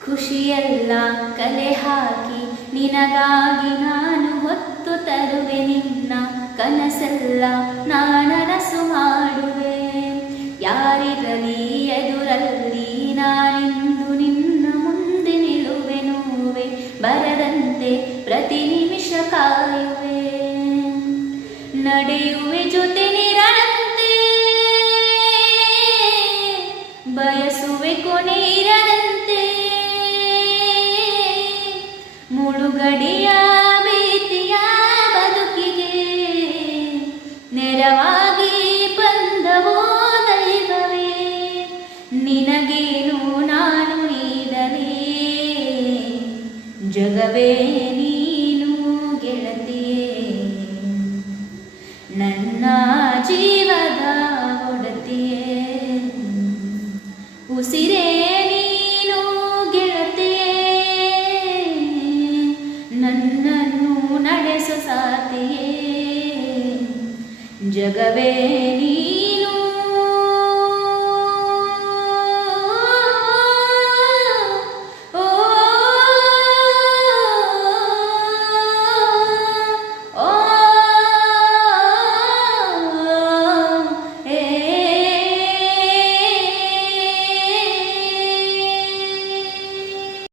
ಖುಷಿಯೆಲ್ಲ ಕಲೆ ಹಾಕಿ ನಿನಗಾಗಿ ನಾನು ಹೊತ್ತು ತರುವೆ, ನಿನ್ನ ಕನಸೆಲ್ಲ ನಾನನಸು ಮಾಡುವೆ. ಯಾರಿರಲಿ ಎದುರಲ್ಲಿ ನಾನಿಂದು ನಿನ್ನ ಮುಂದೆ ನಿಲ್ಲುವೆ, ನೋವೆ ಬರದಂತೆ ಪ್ರತಿ ನಿಮಿಷ ಕಾಯುವೆ. ನಡೆಯುವೆ ಜೊತೆ ನಿರಂತೆ, ಬಯಸುವೆ ಕೊನೆಯಿರದಂತೆ. ಮುಳುಗಡೆಯ ಭೀತಿಯ ಬದುಕಿಗೆ ನೆರವಾಗಿ ಬಂದವೋ ದೈವವೇ. ನಿನಗೇನು ನಾನು ನೀಡಲೇ, ಜಗವೇ ನೀನು ಗೆಳತಿಯೇ. ನನ್ನ ಜೀವದ ಒಡತಿಯೇ, ಉಸಿರೇ ನೀನು ಗೆಳತಿಯೇ. ನನ್ನನ್ನು ನಡೆಸೋ ಸಾಥಿಯೇ, ಜಗವೇ